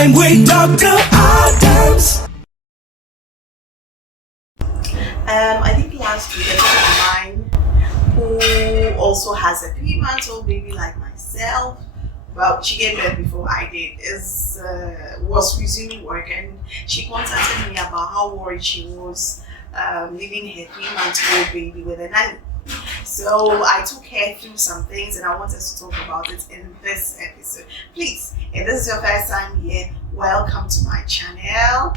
Time with Dr. Adams. I think last week a friend of mine who also has a 3-month-old baby like myself. Well, she gave birth before I did. Was resuming work, and she contacted me about how worried she was leaving her 3-month-old baby with a nanny. So I took her through some things, and I want us to talk about it in this episode. Please, if this is your first time here, welcome to my channel.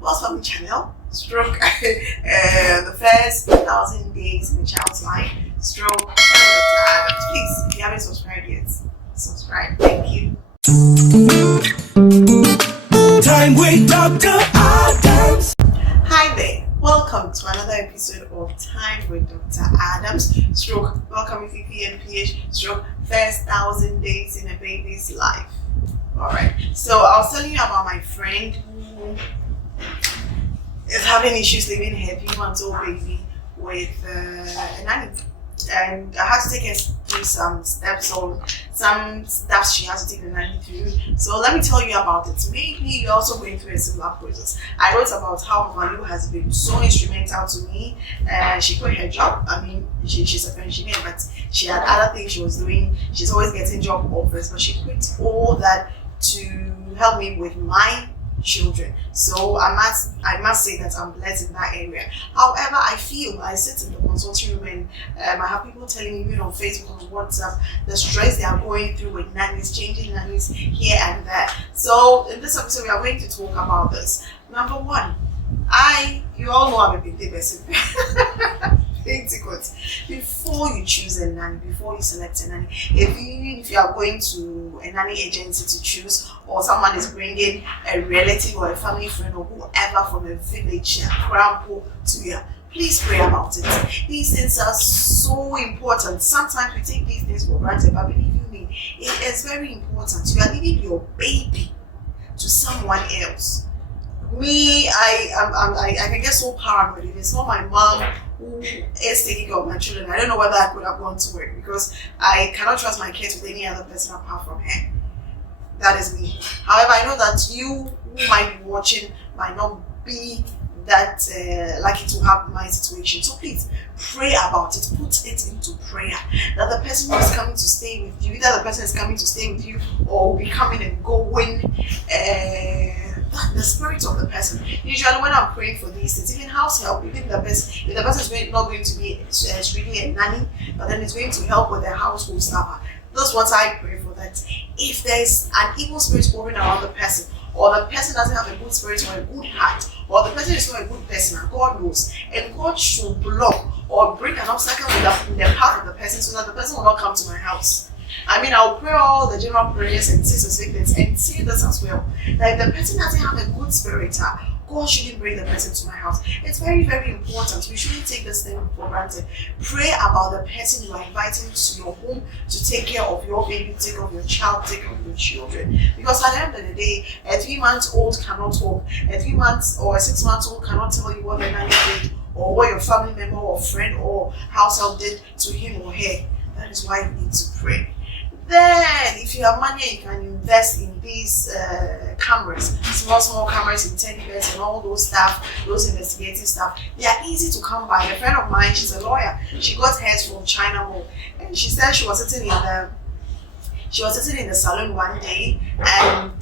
What's my channel? Stroke the first 1,000 days in a child's life. Stroke Dr. Adams. Please, if you haven't subscribed yet, subscribe. Thank you. Time with Dr. Adams. Hi there. Welcome to another episode of Time with Dr. Adams. Stroke welcome if you PMPH. Stroke first 1,000 days in a baby's life. Alright. So I was telling you about my friend who is having issues leaving her 3-month-old baby with a nanny. And I had to take her through some steps she has to take the nanny through. So let me tell you about it. Maybe you're also going through a similar process. I wrote about how Malu has been so instrumental to me. She quit her job. I mean, she's a engineer, but she had other things she was doing. She's always getting job offers, but she quit all that to help me with my children. So I must say that I'm blessed in that area. However, I sit in the consulting room and I have people telling me, even on Facebook and WhatsApp, the stress they are going through with nannies, changing nannies here and there. So in this episode, we are going to talk about this. Number one, you all know I'm a big person. Before you choose a nanny, before you select a nanny, if you are going to a nanny agency to choose, or someone is bringing a relative or a family friend or whoever from a village, grandpa to you, please pray about it. These things are so important. Sometimes we take these things for granted, but believe you me, it is very important. You are leaving your baby to someone else. Me, I can get so paranoid. If it's not my mom who is taking care of my children, I don't know whether I could have gone to work, because I cannot trust my kids with any other person apart from her. That is me. However, I know that you who might be watching might not be that lucky to have my situation. So please pray about it. Put it into prayer that the person who is coming to stay with you, either the person is coming to stay with you or will be coming and going, the spirit of the person. Usually when I'm praying for these things, even house help, even if the person is not going to be really a nanny, but then it's going to help with the household stuff. That's what I pray for, that if there's an evil spirit hovering around the person, or the person doesn't have a good spirit or a good heart, or the person is not a good person, and God knows, and God should block or bring an obstacle in the path of the person so that the person will not come to my house. I mean, I'll pray all the general prayers and say specific things and say this as well, that if the person doesn't have a good spirit, God shouldn't bring the person to my house. It's very, very important. We shouldn't take this thing for granted. Pray about the person you are inviting to your home to take care of your baby, take care of your child, take care of your children. Because at the end of the day, a 3-month-old cannot talk. A 3-month or a 6-month-old cannot tell you what the nanny did, or what your family member or friend or house help did to him or her. That is why you need to pray. Then, if you have money, you can invest in these cameras, small cameras in teddy bears and all those stuff, those investigative stuff. They are easy to come by. A friend of mine, she's a lawyer. She got hers from China Mall, and she said she was sitting in the salon one day, and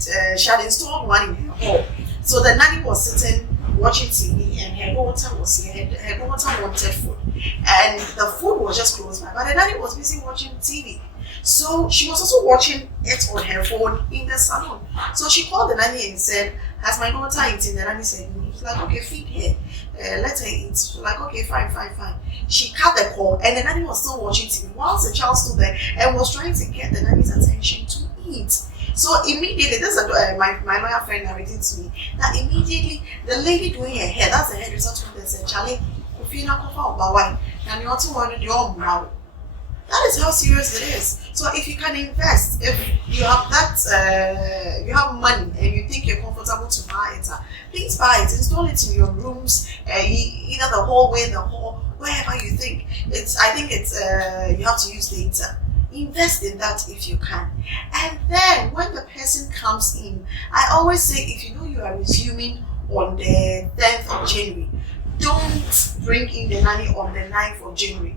she had installed one in her hall. So the nanny was sitting watching TV, and her daughter was here. Her daughter wanted food, and the food was just close by, but the nanny was busy watching TV. So she was also watching it on her phone in the salon. So she called the nanny and said, "Has my daughter eaten?" The nanny said, "No." She's like, "Okay, feed her. Let her eat." She's like, "Okay, fine." She cut the call, and the nanny was still watching TV whilst the child stood there and was trying to get the nanny's attention to eat. So immediately, this is my lawyer friend narrated to me, that immediately the lady doing her hair, that's the hairdresser, told her, said, "Charlie, that is how serious it is." So if you can invest, if you have that, you have money and you think you're comfortable to buy it, please buy it. Install it in your rooms, either the hallway, the hall, wherever you think. I think you have to use data. Invest in that if you can. And then when the person comes comes in, I always say, if you know you are resuming on the 10th of January, don't bring in the nanny on the 9th of January.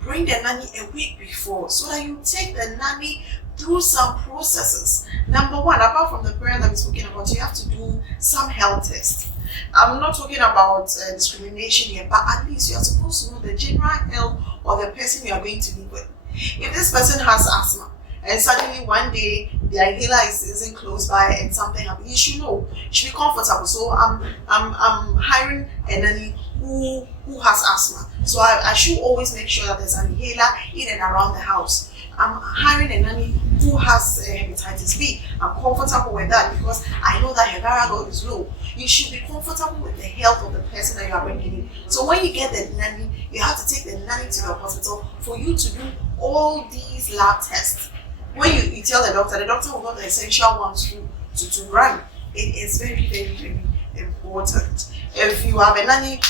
Bring the nanny a week before so that you take the nanny through some processes. Number one, apart from the prayer that we're talking about, you have to do some health tests. I'm not talking about discrimination here, but at least you are supposed to know the general health of the person you are going to live with. If this person has asthma and suddenly one day the inhaler isn't close by and something happens, you should know. You should be comfortable. So I'm hiring a nanny who has asthma. So I should always make sure that there's an inhaler in and around the house. I'm hiring a nanny who has hepatitis B. I'm comfortable with that because I know that her viral load is low. You should be comfortable with the health of the person that you are bringing in. So when you get the nanny, you have to take the nanny to the hospital for you to do all these lab tests. When you tell the doctor will know the essential ones to run. It is very, very, very important. If you have a nanny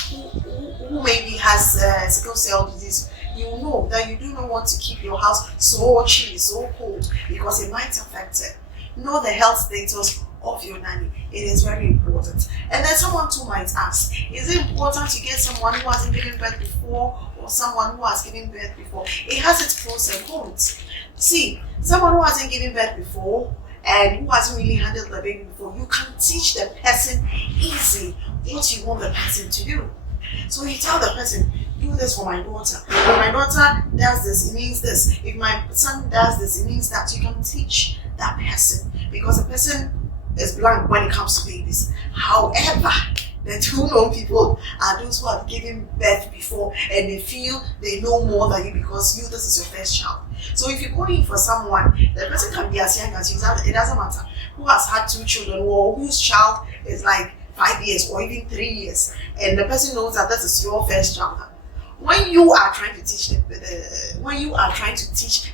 who maybe has sickle cell disease, you know that you do not want to keep your house so chilly, so cold, because it might affect it. Know the health status of your nanny. It is very important. And then someone too might ask, is it important to get someone who hasn't given birth before or someone who has given birth before? It has its pros and cons. See, someone who hasn't given birth before and who hasn't really handled the baby before, you can teach the person easily what you want the person to do. So you tell the person, do this for my daughter. If my daughter does this, it means this. If my son does this, it means that. You can teach that person because the person is blank when it comes to babies. However, the two known people are those who have given birth before and they feel they know more than you because this is your first child. So if you go in for someone, the person can be as young as you, it doesn't matter, who has had 2 children or whose child is like 5 years or even 3 years, and the person knows that this is your first child. When you are trying to teach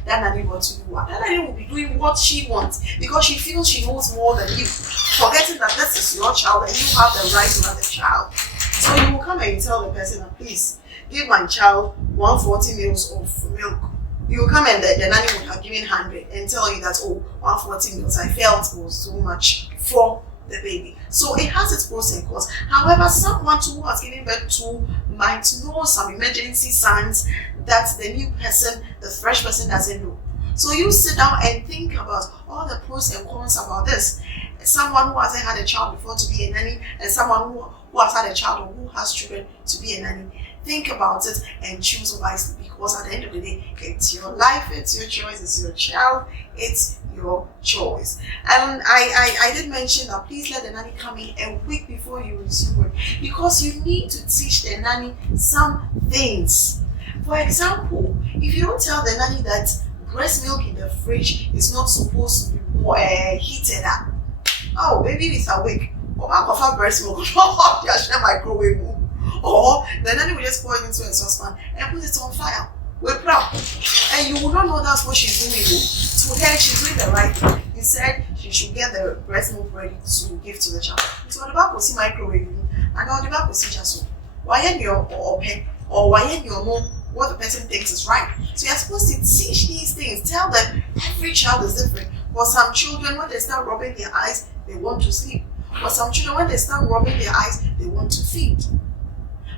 that nanny what to do, that nanny will be doing what she wants because she feels she knows more than you, forgetting that this is your child and you have the right to have the child. So you will come and tell the person, please give my child 140 mils of milk. You will come and the nanny would have given 100 and tell you that, 140 mils, I felt it was too much for the baby. So it has its pros and cons. However, someone who has given birth to might know some emergency signs that the new person, the fresh person, doesn't know. So you sit down and think about all the pros and cons about this. Someone who hasn't had a child before to be a nanny, and someone who has had a child or who has children to be a nanny. Think about it and choose wisely because at the end of the day, it's your life, it's your choice, it's your child, it's your choice. And I did mention that please let the nanny come in a week before you resume work because you need to teach the nanny some things. For example, if you don't tell the nanny that breast milk in the fridge is not supposed to be heated up, baby is awake. Breast milk, microwave. Or the nanny will just pour it into a saucepan and put it on fire with brown. And you will not know that's what she's doing. To her, she's doing the right thing. He said she should get the breast milk ready to give to the child. So the back will see microwave and the back will see just why in your or why in your know what the person thinks is right. So you're supposed to teach these things. Tell them every child is different. For some children, when they start rubbing their eyes, they want to sleep. For some children, when they start rubbing their eyes, they want to feed.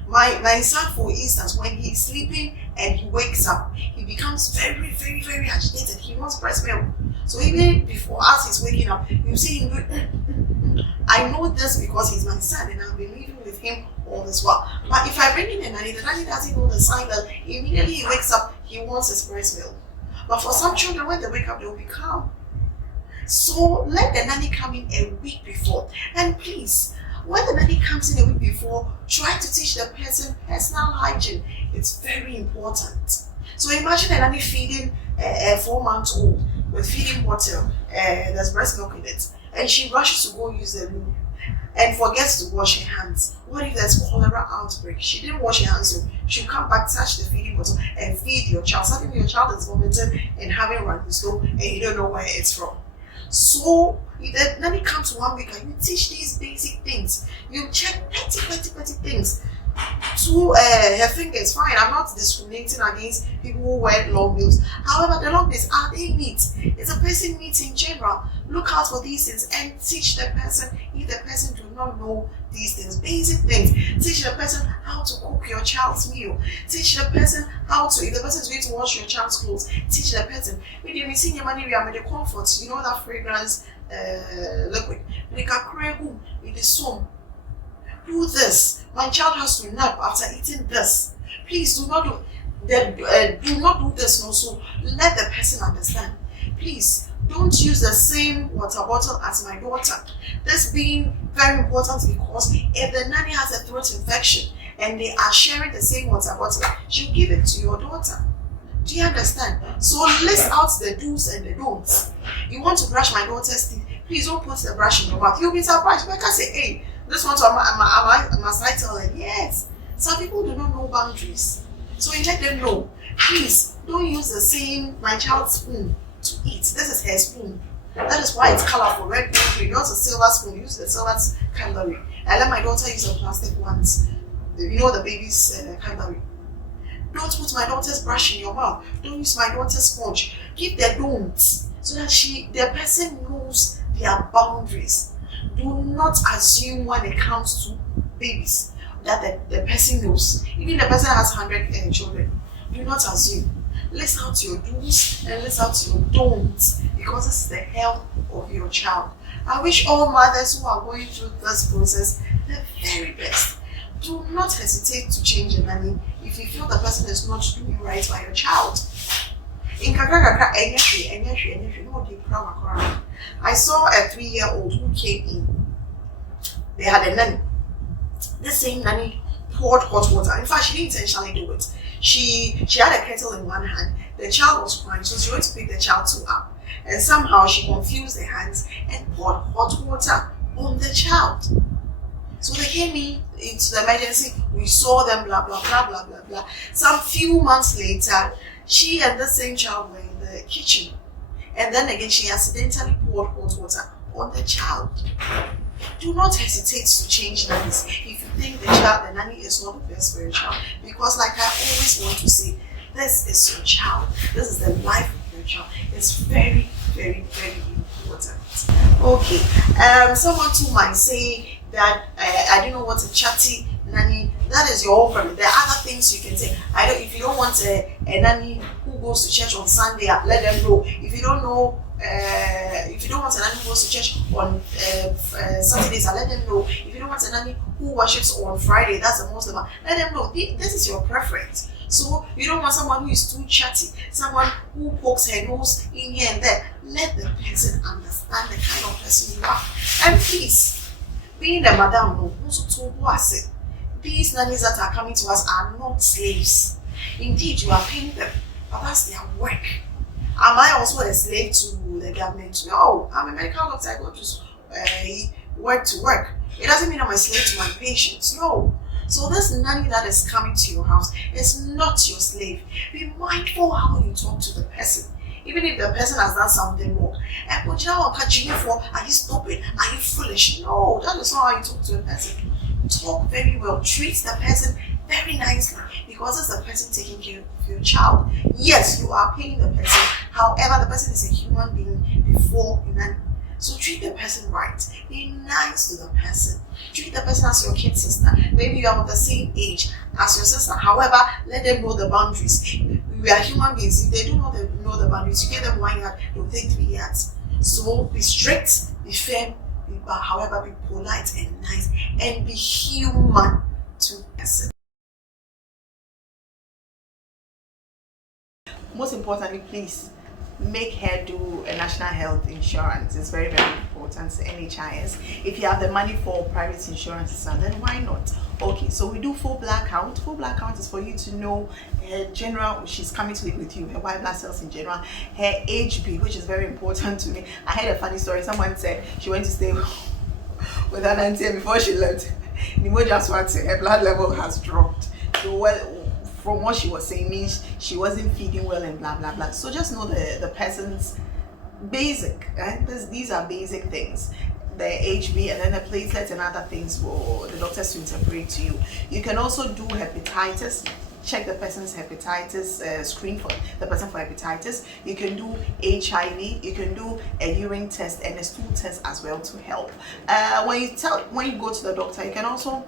My son, for instance, when he's sleeping and he wakes up, he becomes very, very, very agitated. He wants breast milk. So even before us, he's waking up, you see him go, I know this because he's my son and I've been living with him all this while. But if I bring in a nanny, the nanny doesn't know the sign that immediately he wakes up, he wants his breast milk. But for some children, when they wake up, they'll be calm. So let the nanny come in a week before. And please, when the nanny comes in a week before, try to teach the person personal hygiene. It's very important. So imagine a nanny feeding a 4-month-old with feeding bottle, there's breast milk in it, and she rushes to go use the loo and forgets to wash her hands. What if there's cholera outbreak? She didn't wash her hands, so she'll come back, touch the feeding bottle, and feed your child. Suddenly your child is vomiting and having running stool, and you don't know where it's from. So if the nanny comes 1 week and you teach these basic things, you check petty things. to her fingers. Fine, I'm not discriminating against people who wear long nails. However, the long nails, are they neat? Is a person neat in general? Look out for these things and teach the person if the person do not know these things, basic things. Teach the person how to cook your child's meal. Teach the person how to, if the person is going to wash your child's clothes, teach the person. When you see your money, we are with the comfort, you know that fragrance liquid. Like a cregu with the soap. Do this. My child has to nap after eating this. Please do not do this. No, so let the person understand. Please don't use the same water bottle as my daughter. This being very important because if the nanny has a throat infection and they are sharing the same water bottle, she'll give it to your daughter. Do you understand? So list out the do's and the don'ts. You want to brush my daughter's teeth? Please don't put the brush in your mouth. You'll be surprised. Like I say, hey, this one, must I tell her? Yes. Some people do not know boundaries. So you let them know. Please don't use the same my child's spoon to eat. This is her spoon. That is why it's colorful, red, blue, green. Yours is silver spoon. Use the silver cutlery. I let my daughter use the plastic ones. You know the baby's cutlery. Don't put my daughter's brush in your mouth. Don't use my daughter's sponge. Give the don'ts so that the person knows their boundaries. Do not assume when it comes to babies that the person knows. Even the person has 100 children. Do not assume. List out your do's and list out your don'ts because this is the health of your child. I wish all mothers who are going through this process the very best. Do not hesitate to change a nanny if you feel the person is not doing right by your child. In I saw a 3-year-old who came in. They had a nanny. The same nanny poured hot water. In fact, she didn't intentionally do it. She had a kettle in one hand. The child was crying, so she went to pick the child up. And somehow she confused the hands and poured hot water on the child. So they came into the emergency. We saw them, blah, blah, blah, blah, blah, blah. Some few months later, she and the same child were in the kitchen. And then again, she accidentally poured hot water on the child. Do not hesitate to change nannies if you think the nanny is not the best for your child. Because like I always want to say, this is your child. This is the life of your child. It's very, very, very important. Okay. Someone too might say that I don't know what a chatty nanny. That is your own problem. There are other things you can say. If you don't want a nanny who goes to church on Sunday, let them know. If you don't know, if you don't want a nanny who goes to church on Saturdays, let them know. If you don't want a nanny who worships on Friday, that's a Muslim, let them know. This is your preference. So you don't want someone who is too chatty, someone who pokes her nose in here and there. Let the person understand the kind of person you are. And please, being the madam, these nannies that are coming to us are not slaves. Indeed, you are paying them, but that's their work. Am I also a slave to the government? No, I'm a medical doctor. I go to work to work. It doesn't mean I'm a slave to my patients. No. So this nanny that is coming to your house is not your slave. Be mindful how you talk to the person. Even if the person has done something wrong. Are you stupid? Are you foolish? No, that is not how you talk to a person. Talk very well. Treat the person very nicely because it's the person taking care of your child. Yes, you are paying the person. However, the person is a human being before a nanny. So treat the person right. Be nice to the person. Treat the person as your kid sister. Maybe you are of the same age as your sister. However, let them know the boundaries. We are human beings. If they do not know the boundaries, you give them 1 yard, they will take 3 yards. So be strict, be firm, however, be polite and nice, and be human to the person. Most importantly, please make her do a national health insurance. It's very, very important to NHIS. If you have the money for private insurance, then why not? Okay, so we do full black count. Full black count is for you to know general, she's coming to live with you, her white blood cells in general, her HB, which is very important to me. I heard a funny story. Someone said she went to stay with an auntie before she left. Her blood level has dropped. So from what she was saying means she wasn't feeding well and blah blah blah. So just know the person's basic, right? These are basic things. the HB and then the platelets and other things for the doctors to interpret to you. You can also do hepatitis. Check the person's hepatitis, screen for the person for hepatitis. You can do HIV. You can do a urine test and a stool test as well to help. When you go to the doctor, you can also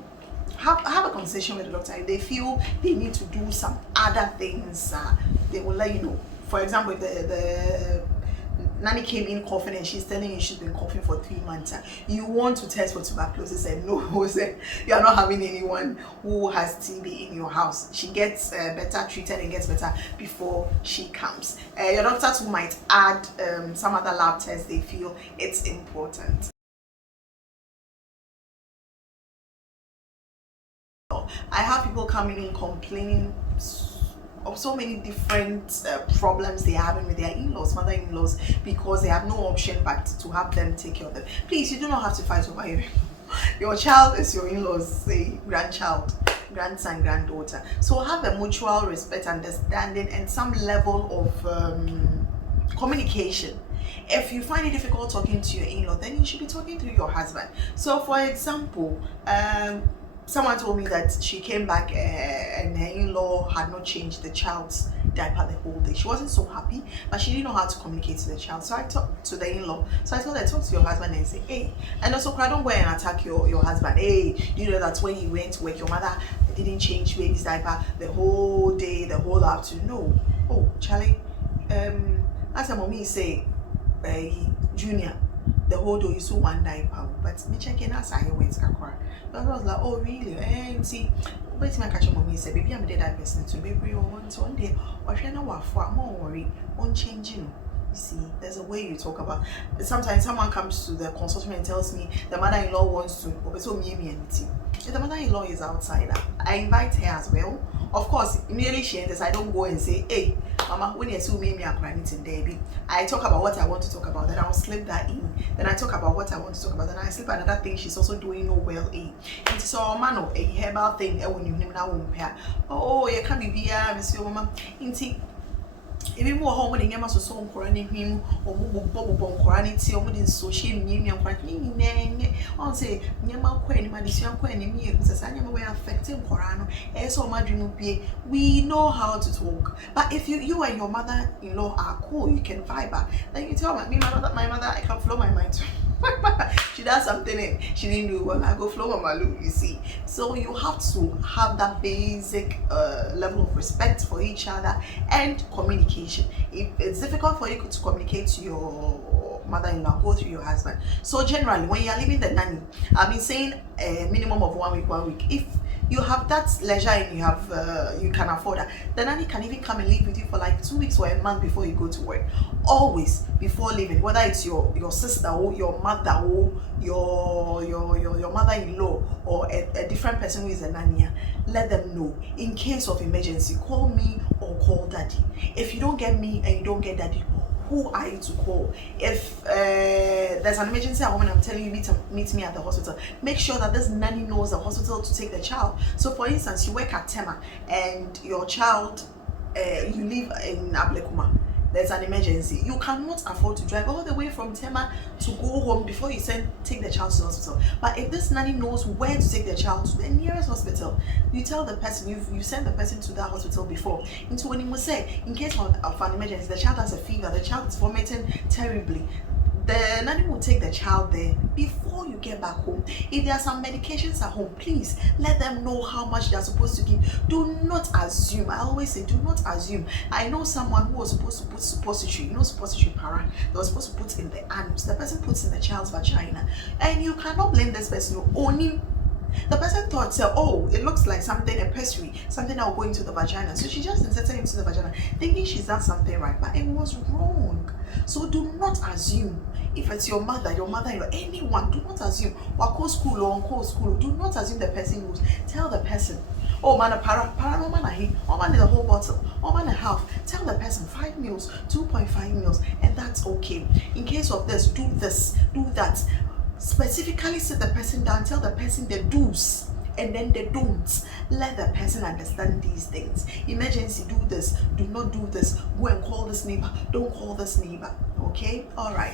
have a conversation with the doctor. If they feel they need to do some other things, they will let you know. For example, if the nanny came in coughing and she's telling you she's been coughing for 3 months, you want to test for tuberculosis and no, you are not having anyone who has TB in your house. She gets better treated and gets better before she comes. Your doctors who might add some other lab tests they feel it's important. I have people coming in complaining of so many different problems they are having with their in-laws, mother-in-laws, because they have no option but to have them take care of them. Please, you do not have to fight over your child is your in-laws, say grandchild, grandson, granddaughter. So have a mutual respect, understanding, and some level of communication. If you find it difficult talking to your in-law, then you should be talking to your husband. So for example, someone told me that she came back and her in-law had not changed the child's diaper the whole day. She wasn't so happy, but she didn't know how to communicate to the child. So I talked to the in-law. So I told her, talk to your husband and say, hey. And also, don't go and attack your husband. Hey, do you know that when you went to work, your mother didn't change baby's diaper the whole day, the whole afternoon? No. Oh, Charlie, as a mommy say, Junior, the whole day you saw one diaper, but me checking us I went to Kakra. But I was like, oh really? And see, wait my catch mommy say, baby, I'm dead person to baby or one day or she know what for more worry on changing. You see, there's a way you talk about. Sometimes someone comes to the consultation and tells me the mother-in-law wants to so me anything. If the mother-in-law is outside, I invite her as well. Of course, immediately she enters, I don't go and say, hey, Mama, when you assume me a granite baby, I talk about what I want to talk about, then I'll slip that in. Then I talk about what I want to talk about, then I slip another thing she's also doing no well in. It's so man, a herbal thing, when you name now, oh, you can't be here, Monsieur Mama. Ebi mu ho mo de nyama so nkora ne hwim omo nkora ne ti omo de so she nyemi nkora ne nyinenye on say nyama kwa ni ma de sua kwa ni mi e sesa nyama we affect nkora no e so ma dwenu bie. We know how to talk, but if you and your mother-in-law are cool, you can vibe. Then you tell my mother I can flow my mind. She does something and she didn't do well, I go flow on my loop, you see. So you have to have that basic level of respect for each other and communication. If it's difficult for you to communicate to your mother-in-law, go through your husband. So generally, when you are leaving the nanny, I've been saying a minimum of 1 week. If you have that leisure and you have you can afford that, the nanny can even come and live with you for like 2 weeks or a month before you go to work. Always before leaving, whether it's your sister or your mother or your mother-in-law or a different person who is a nanny, let them know. In case of emergency, call me or call daddy. If you don't get me and you don't get daddy, who are you to call? If there's an emergency at home and I'm telling you meet me at the hospital, make sure that this nanny knows the hospital to take the child. So for instance, you work at Tema and your child, you live in Ablekuma, there's an emergency. You cannot afford to drive all the way from Tema to go home before you take the child to the hospital. But if this nanny knows where to take the child to the nearest hospital, you tell the person, you send the person to that hospital before. Into when you say, in case of an emergency, the child has a fever, the child is vomiting terribly, the nanny will take the child there before you get back home. If there are some medications at home, please let them know how much they are supposed to give. Do not assume. I always say, do not assume. I know someone who was supposed to put suppository, suppository para, they were supposed to put in the anus. The person puts in the child's vagina, and you cannot blame this person. Only the person thought, oh, it looks like something, a pessary, something that will go into the vagina. So she just inserted it into the vagina, thinking she's done something right, but it was wrong. So do not assume. If it's your mother-in-law, anyone, do not assume. Wako school or uncle school, do not assume the person knows. Tell the person, oh man, no man ahi, oh man the whole bottle, oh man a half. Tell the person 5 meals, 2.5 meals, and that's okay. In case of this, do that. Specifically sit the person down, tell the person the do's and then the don'ts. Let the person understand these things. Emergency, do this, do not do this. Go and call this neighbor, don't call this neighbor. Okay, all right.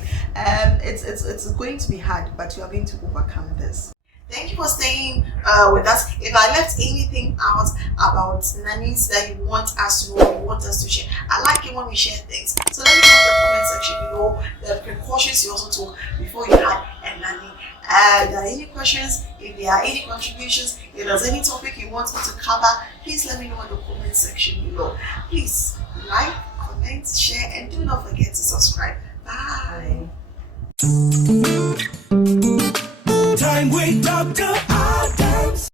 it's going to be hard, but we are going to overcome this. Thank you for staying with us. If I left anything out about nannies that you want us to know, you want us to share, I like it when we share things. So let me know in the comment section below the precautions you also took before you had a nanny. If there are any questions, if there are any contributions, if there's any topic you want me to cover, please let me know in the comment section below. Please like, comment, share, and do not forget to subscribe. Bye.